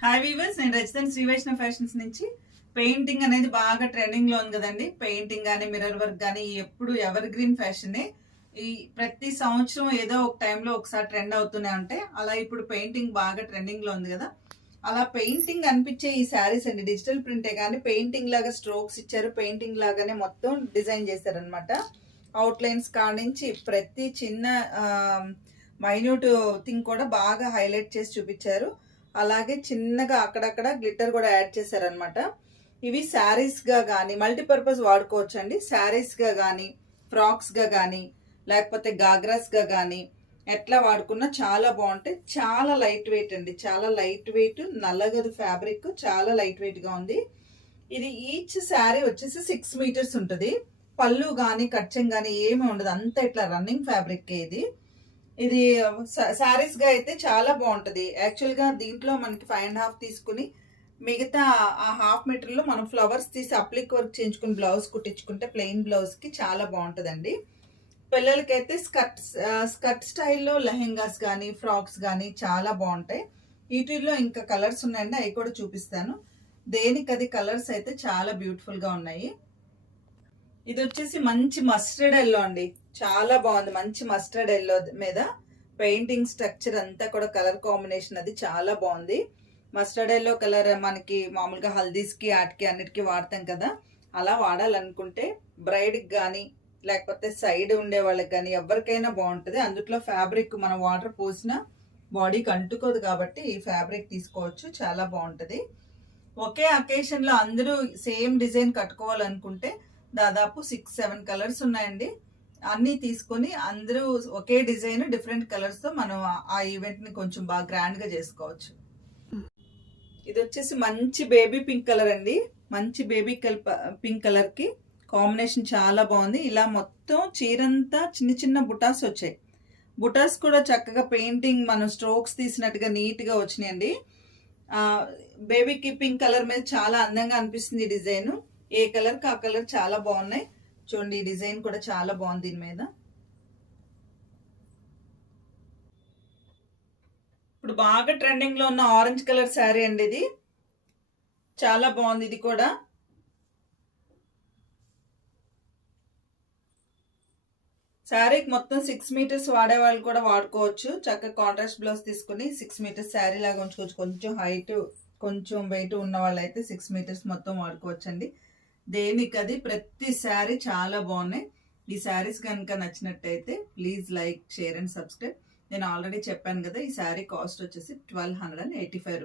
Hi weavers, నేను రచితన్ Shri Vaishnav fashions నుంచి. Painting అనేది బాగా ట్రెండింగ్ లో ఉంది కదండి. పెయింటింగ్ కానీ మిర్రర్ వర్క్ కానీ ఎప్పుడు ఎవర్ గ్రీన్ ఫ్యాషన్. ఈ ప్రతి సంవత్సరం ఏదో ఒక టైంలో ఒకసారి ట్రెండ్ అవుతూనే ఉంటాయి. అలా ఇప్పుడు పెయింటింగ్ బాగా ట్రెండింగ్ లో ఉంది కదా. అలా పెయింటింగ్ అనిపించే ఈ శారీస్ అండి. డిజిటల్ ప్రింటే కానీ పెయింటింగ్ లాగా స్ట్రోక్స్ ఇచ్చారు. పెయింటింగ్ లాగానే మొత్తం డిజైన్ చేశారనమాట. అవుట్ లైన్స్ కానించి ప్రతి చిన్న మైన్యూట్ థింగ్ కూడా బాగా హైలైట్ చేసి చూపించారు. అలాగే చిన్నగా అక్కడక్కడ గ్లిట్టర్ కూడా యాడ్ చేశారనమాట. ఇవి శారీస్గా కానీ మల్టీపర్పస్ వాడుకోవచ్చు అండి. శారీస్గా కానీ ఫ్రాక్స్గా కానీ లేకపోతే గాగ్రాస్గా కానీ ఎట్లా వాడుకున్నా చాలా బాగుంటాయి. చాలా లైట్ వెయిట్ అండి, చాలా లైట్ వెయిట్. నల్లగదు ఫ్యాబ్రిక్, చాలా లైట్ వెయిట్గా ఉంది. ఇది ఈచ్ శారీ వచ్చేసి 6 మీటర్స్ ఉంటుంది. పళ్ళు కానీ కచ్చం కానీ ఏమి ఉండదు, అంతా ఇట్లా రన్నింగ్ ఫ్యాబ్రిక్ ఇది. ఇది శారీస్ గా అయితే చాలా బాగుంటది. యాక్చువల్ గా దీంట్లో మనకి 5.5 తీసుకుని మిగతా ఆ హాఫ్ మీటర్ లో మనం ఫ్లవర్స్ తీసి అప్లిక్ వర్క్ చేయించుకుని బ్లౌజ్ కుట్టించుకుంటే ప్లెయిన్ బ్లౌజ్ కి చాలా బాగుంటదండి. పిల్లలకైతే స్కర్ట్ స్టైల్లో లెహెంగాస్ కానీ ఫ్రాక్స్ కానీ చాలా బాగుంటాయి. వీటిల్లో ఇంకా కలర్స్ ఉన్నాయండి, అవి కూడా చూపిస్తాను. దేనికి అది కలర్స్ అయితే చాలా బ్యూటిఫుల్ గా ఉన్నాయి. ఇది వచ్చేసి మంచి మస్టర్డ్ ఎల్లో అండి, చాలా బాగుంది. మంచి మస్టర్డ్ ఎల్లో మీద పెయింటింగ్ స్ట్రక్చర్ అంతా కూడా కలర్ కాంబినేషన్ అది చాలా బాగుంది. మస్టర్డ్ ఎల్లో కలర్ మనకి మామూలుగా హల్దీస్కి ఆటికి అన్నిటికీ వాడతాం కదా. అలా వాడాలనుకుంటే బ్రైడ్కి కానీ లేకపోతే సైడ్ ఉండే వాళ్ళకి కానీ ఎవరికైనా బాగుంటుంది. అందుట్లో ఫ్యాబ్రిక్ మనం వాటర్ పోసిన బాడీకి అంటుకోదు కాబట్టి ఈ ఫ్యాబ్రిక్ తీసుకోవచ్చు, చాలా బాగుంటుంది. ఒకే అకేషన్లో అందరూ సేమ్ డిజైన్ కట్టుకోవాలనుకుంటే దాదాపు 6-7 కలర్స్ ఉన్నాయండి. అన్నీ తీసుకొని అందరూ ఒకే డిజైన్ డిఫరెంట్ కలర్స్తో మనం ఆ ఈవెంట్ని కొంచెం బాగా గ్రాండ్గా చేసుకోవచ్చు. ఇది వచ్చేసి మంచి బేబీ పింక్ కలర్ అండి. మంచి బేబీ పింక్ కలర్కి కాంబినేషన్ చాలా బాగుంది. ఇలా మొత్తం చీరంతా చిన్న చిన్న బుటాస్ వచ్చాయి. బుటాస్ కూడా చక్కగా పెయింటింగ్ మనం స్ట్రోక్స్ తీసినట్టుగా నీట్గా వచ్చినాయండి. బేబీకి పింక్ కలర్ మీద చాలా అందంగా అనిపిస్తుంది ఈ డిజైన్. ఏ కలర్కి ఆ కలర్ చాలా బాగున్నాయి. చూడండి, ఈ డిజైన్ కూడా చాలా బాగుంది దీని మీద. ఇప్పుడు బాగా ట్రెండింగ్ లో ఉన్న ఆరెంజ్ కలర్ శారీ అండి, ఇది చాలా బాగుంది. ఇది కూడా శారీకి మొత్తం 6 మీటర్స్ వాడే వాళ్ళు కూడా వాడుకోవచ్చు. చక్కగా కాంట్రాస్ట్ బ్లౌజ్ తీసుకుని 6 మీటర్స్ శారీ లాగా ఉంచుకోవచ్చు. కొంచెం హైట్ కొంచెం వెయిట్ ఉన్న వాళ్ళైతే 6 మీటర్స్ మొత్తం వాడుకోవచ్చు అండి. దేనికి అది ప్రతి శారీ చాలా బాగున్నాయి. ఈ శారీస్ కనుక నచ్చినట్టయితే please like, share and subscribe. నేను ఆల్రెడీ చెప్పాను కదా, ఈ శారీ కాస్ట్ వచ్చేసి 1285 రూపీస్.